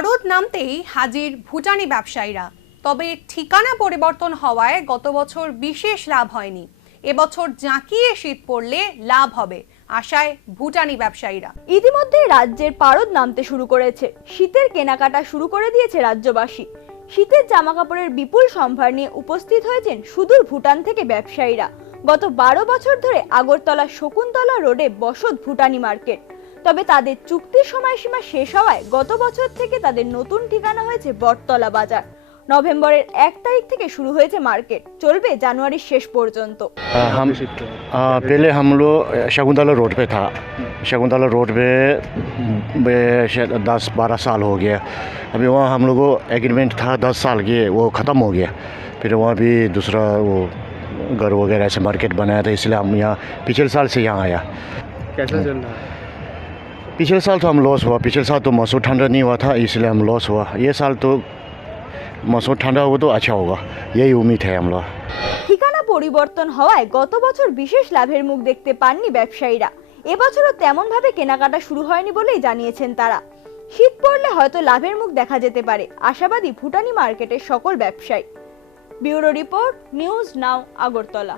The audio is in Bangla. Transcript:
পারদ নামতেই হাজির ভুটানি ব্যবসায়ীরা। তবে ঠিকানা পরিবর্তন হওয়ায় গত বছর বিশেষ লাভ হয়নি। এবছর জাঁকিয়ে শীত পড়লে লাভ হবে আশায় ভুটানি ব্যবসায়ীরা। ইতিমধ্যে রাজ্যের পারদ নামতে শুরু করেছে। শীতের কেনাকাটা শুরু করে দিয়েছে রাজ্যবাসী। শীতের জামাকাপড়ের বিপুল সম্ভার নিয়ে উপস্থিত হয়েছেন সুদূর ভুটান থেকে ব্যবসায়ীরা। গত 12 বছর ধরে আগরতলা শকুন্তলা রোডে বসত ভুটানি মার্কেট। তবে তাদের চুক্তির সময়সীমা শেষ হওয়ায় গত বছর থেকে তাদের নতুন ঠিকানা হয়েছে বটতলা বাজার। নভেম্বরের 1 तारीख থেকে শুরু হয়েছে মার্কেট, চলবে জানুয়ারির শেষ পর্যন্ত। पहले हम लोग शकुंतला रोड पे था। शकुंतला रोड पे 10-12 साल हो गया। अभी वहाँ हम लोग को एग्रीमेंट था 10 साल के, वो ख़त्म हो गया। फिर वहाँ भी दूसरा वो घर वगैरह ऐसे मार्केट बनाया था, इसलिए हम यहाँ पिछले साल से यहाँ आया। कैसा चल रहा है? पिछले साल तो हम लॉस हुआ, पिछले साल तो मौसम ठंडा नहीं हुआ था, इसलिए हम लॉस हुआ। ये साल तो मौसम ठंडा होगा तो अच्छा होगा, यही उम्मीद है हम लोग। ঠিকানা পরিবর্তন হওয়ায় গত বছর বিশেষ লাভের মুখ দেখতে পাননি ব্যবসায়ীরা। এবছরও তেমন ভাবে কেনাকাটা শুরু হয়নি বলেই জানিয়েছেন তারা। শীত পড়লে হয়তো লাভের মুখ দেখা যেতে পারে, আশাবাদী ভুটানি মার্কেটের সকল ব্যবসায়ী। Bureau report, news now, Agartala.